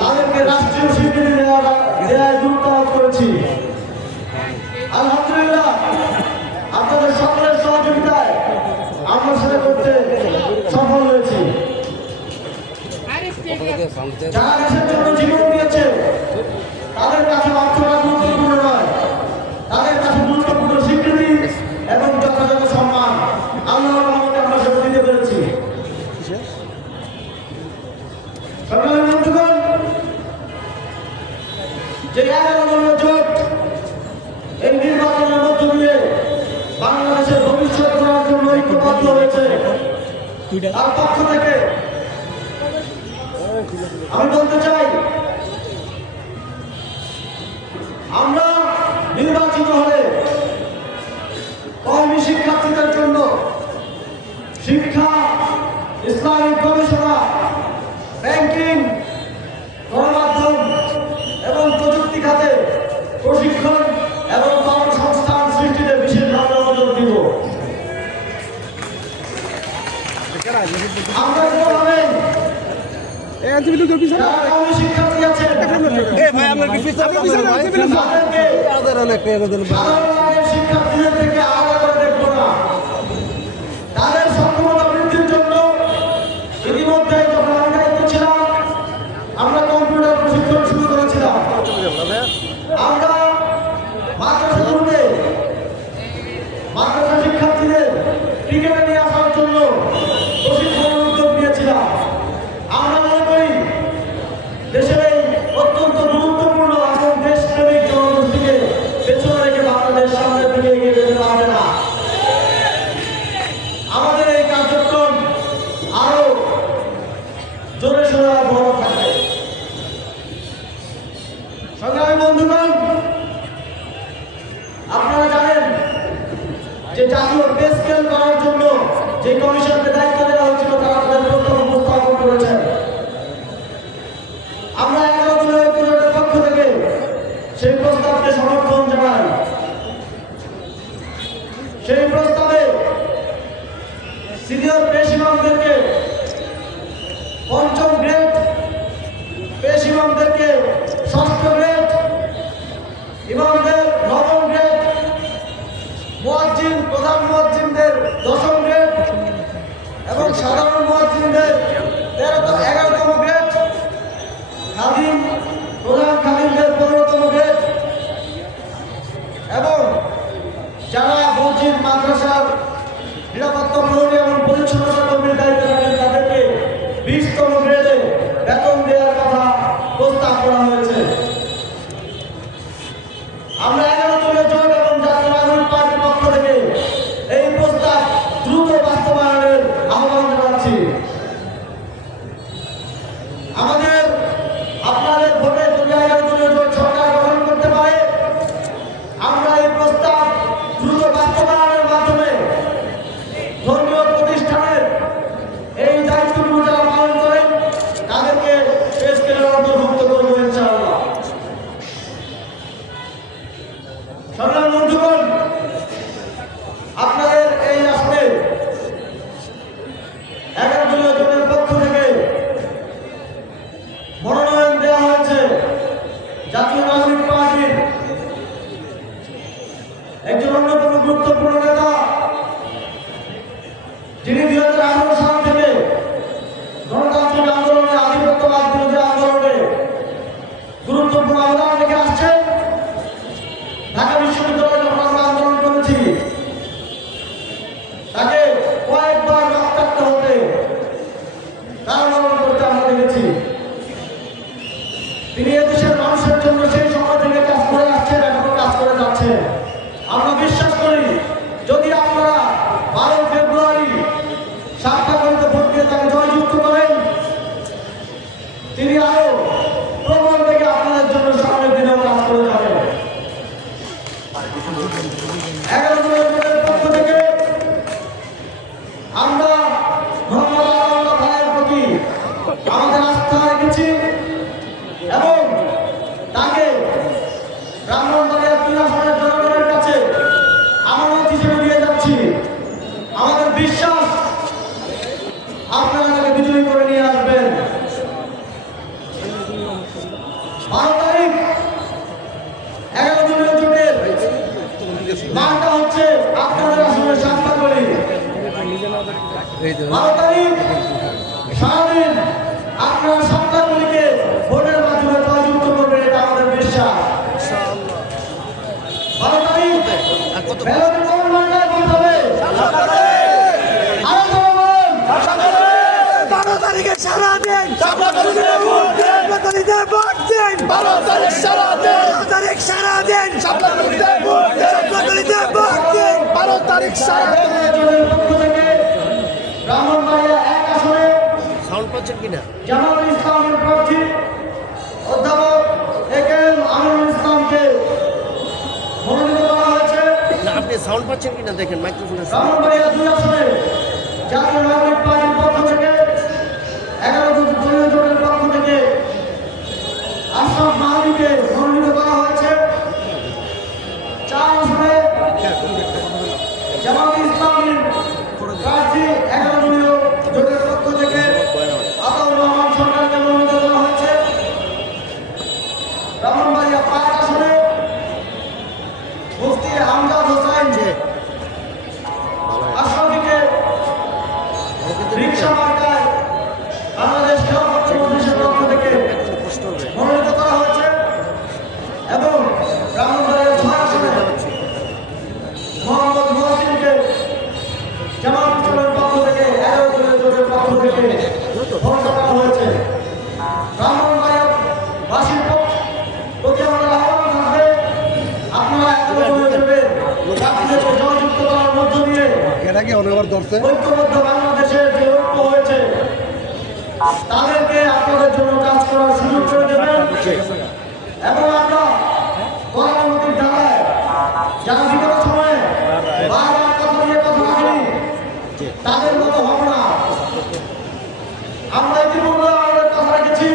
তাদেরকে রাষ্ট্রীয় স্বীকৃতি দেওয়ার যুক্তারোপ করেছি। আলহামদুলিল্লাহ, আপনাদের সকলের সহযোগিতায় আমরা সেটা করতে সফল হয়েছি। যারা দেশের জন্য জীবন দিয়েছে তাদের কাছে অর্থটা গুরুত্বপূর্ণ নয়, তাদের কাছে গুরুত্বপূর্ণ স্বীকৃতি এবং যথাযথ সম্মান। আল্লাহর রহমতে আমরা সেটা দিতে পেরেছি। যে 11 দলীয় জোট এই নির্বাচনের মধ্য দিয়ে বাংলাদেশের ভবিষ্যৎ করার জন্য ঐক্যবদ্ধ হয়েছে, তার পক্ষ থেকে আমি বলতে চাই, আমরা নির্বাচিত হলে কওমি শিক্ষার্থীদের জন্য শিক্ষা, ইসলামিক গবেষণা, ব্যাংকিং, গণমাধ্যম এবং প্রযুক্তি খাতে প্রশিক্ষণ এবং কর্মসংস্থান সৃষ্টিতে বিশেষভাবে নজর দিব। আমরা কোনোভাবে শিক্ষার্থী আছেন শিক্ষার্থীদের থেকে আলাদা করে দেখব না। তাদের সক্ষমতা বৃদ্ধির জন্য ইতিমধ্যে যখন আমি দায়িত্ব ছিলাম আমরা কম্পিউটার প্রশিক্ষণ শুরু করেছিলাম। আমরা মাদ্রাসাগুলোতে মাদ্রাসা শিক্ষার্থীদের ক্রিকেটে নিয়ে আসার জন্য প্রশিক্ষণের উদ্যোগ নিয়েছিলাম। আমরা মনে করি দেশের এই অত্যন্ত গুরুত্বপূর্ণ এবং দেশপ্রেমিক জনগোষ্ঠীকে পেছনে রেখে বাংলাদেশ সামনের দিকে এগিয়ে যেতে পারবে না। আমাদের এই কার্যক্রম আরো জোরে সোরে বড় থাকবে। সংগ্রামী বন্ধুগণ, আপনারা জানেন যে জাতীয় পে স্কেল করার জন্য যে কমিশনকে দায়িত্ব দেওয়া হয়েছিল তারা তাদের প্রথম উপস্থাপন করেছেন। আমরা 11 দলীয় ঐক্যজোটের পক্ষ থেকে সেই প্রস্তাবকে সমর্থন জানাই। সেই প্রস্তাবে সিনিয়র পেশ ইমামদেরকে 5ম গ্রেড, পেশ ইমামদেরকে 6ষ্ঠ গ্রেড, ইমামদের 9ম গ্রেড, মুয়াজ্জিন প্রধান মুয়াজ্জিনদের 10ম গ্রেড এবং সাধারণ মুয়াজ্জিনদের 11তম গ্রেড, খাদিম প্রধান খাদিমদের 15তম গ্রেড এবং যারা মসজিদ মাদ্রাসার নিরাপত্তা প্রহরী এবং পরিচ্ছন্নতা কর্মীর দায়িত্ব রাখেন তাদেরকে 20তম গ্রেডে বেতন দেওয়ার কথা প্রস্তাব করা হয়েছে। আমরা 11 দলীয় জোট এবং জাতীয় নাগরিক পার্টির পক্ষ থেকে এই প্রস্তাব দ্রুত বাস্তবায়নের আহ্বান জানাচ্ছি। আমাদের আপনাদের ভোটে যদি 11 দলীয় জোট সরকার গঠন করতে পারে, আমরা এই প্রস্তাব দ্রুত বাস্তবায়নের মাধ্যমে ধর্মীয় প্রতিষ্ঠানের এই দায়িত্বগুলো যারা পালন করেন তাদেরকে পে স্কেলের অন্তর্ভুক্ত করবো ইনশাআল্লাহ। সংগ্রামী বন্ধুগণ, আপনাদের এই আসনে 11 দলীয় জোটের পক্ষ থেকে মনোনয়ন দেওয়া হয়েছে জাতীয় নাগরিক পার্টির একজন অন্যতম গুরুত্বপূর্ণ নেতা, যিনি 2018 সাল থেকে গণতান্ত্রিক আন্দোলনে, আধিপত্যবাদ বিরোধী আন্দোলনে গুরুত্বপূর্ণ অবদান রেখে আসছেন। ঢাকা বিশ্ববিদ্যালয়ে যখন আমরা আন্দোলন করেছি তাকে কয়েকবার রক্তাক্ত হতে, আন্দোলন করতে আমরা দেখেছি। তিনি এদেশের মানুষের জন্য সেই সময় থেকে কাজ করে আসছেন, এখনো কাজ করে যাচ্ছেন। আমরা বিশ্বাস করি যদি আপনারা 12 ফেব্রুয়ারি সাতটাগড়িতে ভোট দিয়ে তাকে জয়যুক্ত করেন, তিনি আরো প্রবল থেকে আপনাদের জন্য সামনের দিনেও কাজ করে যাবেন। 11 দলীয় জোটের পক্ষ থেকে আমরা মোহাম্মদ আলাউল্লাহ ভাইয়ের প্রতি আমাদের আস্থা রেখেছি এবং তাকে ব্রাহ্মণবাড়িয়া 3 আসনের জনগণের কাছে আমানত হিসেবে দিয়ে যাচ্ছি। আমাদের বিশ্বাস আপনারা তাকে বিজয়ী করে নিয়ে আসবেন। 12 তারিখ সারাদিন আপনারা সন্তানগুলিকে ভোটের মাধ্যমে জয়যুক্ত করবেন, এটা আমাদের বিশ্বাস। 12 তারিখ ব্যালটে কোন মার্কায় ভোট হবে? আরো জোরে বলুন। 12 তারিখে সারাদিন ভোট দিন। 12 তারিখ সারাদিন 12 তারিখ সারাদিন ভোট দিন। 12 তারিখ সারাদিন। দলের পক্ষ থেকে ব্রাহ্মণবাড়িয়া 1 আসনে সাউন্ড পাচ্ছেন কিনা? জামাল ইসলামের প্রার্থী অধ্যাপক একেএম আমিনুল ইসলামকে মনোনীত করা হয়েছে। না, আপনি সাউন্ড পাচ্ছেন কিনা দেখেন মাইক্রোফোনের সাউন্ড। ব্রাহ্মণবাড়িয়া 2 আসনে জাতীয় নাগরিক পার্টির পক্ষ থেকে 11 দলীয় জোটের পক্ষ থেকে আশরাফ মাহাদিকে মনোনীত করা হয়েছে। 4 আসনে জামাত ইসলামীর প্রার্থী 11 দলীয় জোটের পক্ষ থেকে আতাউর রহমান সরকারকে মনোনীত করা হয়েছে। ব্রাহ্মণবাড়িয়া 5 আসনে মুফতি আমজাদ হোসেন আশরাফিকে রিকশা মার্কায় বাংলাদেশ খেলাফত মজলিসের পক্ষ থেকে কষ্ট হবে। মনোনীত করা হয়েছে এবং ব্রাহ্মণবাড়িয়া 6 আসনে মোহাম্মদ মহসিনকে জামাত ইসলামের পক্ষ থেকে 11 দলীয় জোটের পক্ষ থেকে মনোনীত করা হয়েছে। ব্রাহ্মণবাড়িয়া বাসীর প্রতি আমাদের আহ্বান থাকবে, আপনারা 11 দলীয় জোটের প্রার্থীদেরকে জয়যুক্ত করার মধ্য দিয়ে এটা কি অনেকবার ধরছে? ঐক্যবদ্ধ বাংলাদেশের যে ঐক্য হয়েছে তাদেরকে আপনাদের জন্য কাজ করার সুযোগ করে দেবেন এবং আমরা কর্মমুখীর ধারায় যারা বিগত সময়ে বারবার কথা দিয়ে কথা রাখেনি তাদের মতো হবে না। আমরা ইতিপূর্বে আমাদের কথা রেখেছি,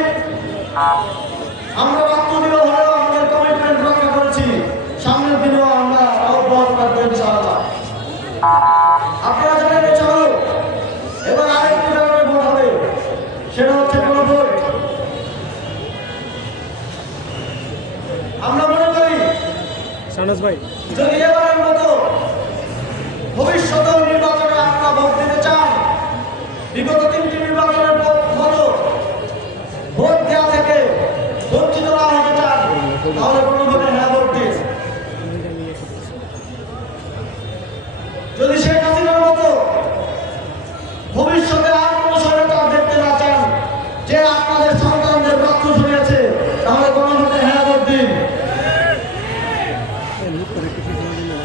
আমরা বাক্য দিল হলেও আমাদের কমিটমেন্ট রক্ষা করেছি, সামনের দিনেও আমরা অব্যাহত রাখবো ইনশাআল্লাহ। আপনারা জানেন এছাড়াও এবার আরেকটি ব্যাপারে ভোট হবে, সেটা হচ্ছে গণভোট। আমরা মনে করি যদি এবারের মতো ভবিষ্যতেও নির্বাচনে আপনারা ভোট দিতে চান, বিগত 3টি নির্বাচনের মতো ভোট দেওয়া থেকে বঞ্চিত না হতে চান, তাহলে গণভোটে হ্যাঁ ভোট দিন। যদি শেখ হাসিনার মতো ভবিষ্যতে আর কোনো সরকার দেখতে না চান যে আপনাদের সন্তানদের রক্ত ঝরিয়েছে, তাহলে গণভোটে হ্যাঁ ভোট দিন।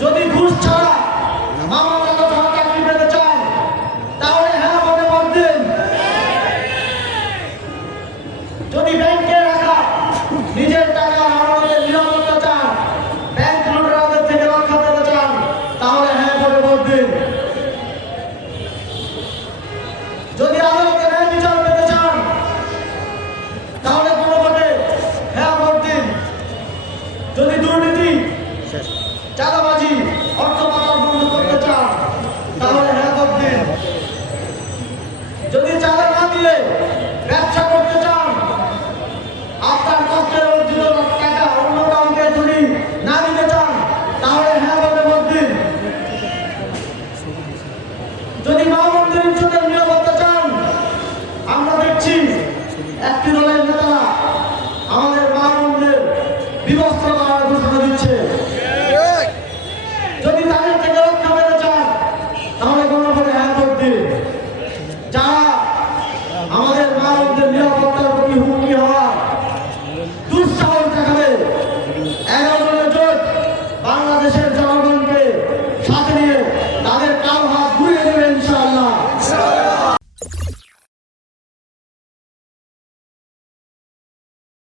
যদি ঘুষ ছাড়া মামলা ছাড়া চাকরি পেতে চান, তাহলে হ্যাঁ ভোটে ভোট দিন। যদি ব্যাংকে রাখা নিজের টাকা আমাদের নিরাপত্তা চান, ব্যাংক লুটেরাদের থেকে রক্ষা পেতে চান, তাহলে হ্যাঁ ভোটে ভোট দিন। যদি আদালতে ন্যায় বিচার পেতে চান, তাহলে গণভোটে হ্যাঁ ভোট দিন। যদি দুর্নীতি, চাঁদাবাজি, অর্থ পাচার বন্ধ করতে চান, তাহলে হ্যাঁ ভোট দিন। যদি চাঁদা না দিয়ে ব্যবসা করতে চান, আপনার কষ্টের অর্জিত টাকা অন্য কাউকে যদি না দিতে চান, তাহলে হ্যাঁ ভোটে ভোট দিন। যদি মা মন্দির ইজ্জতের নিরাপত্তা চান, আমরা দেখছি একটি দলের নেতারা আমাদের মা মন্দির বিবস্ত্র করার ঘোষণা দিচ্ছে। যদি তাদের থেকে রক্ষা পেতে চান, তাহলে গণভোটে হ্যাঁ ভোট দিন। যারা আমাদের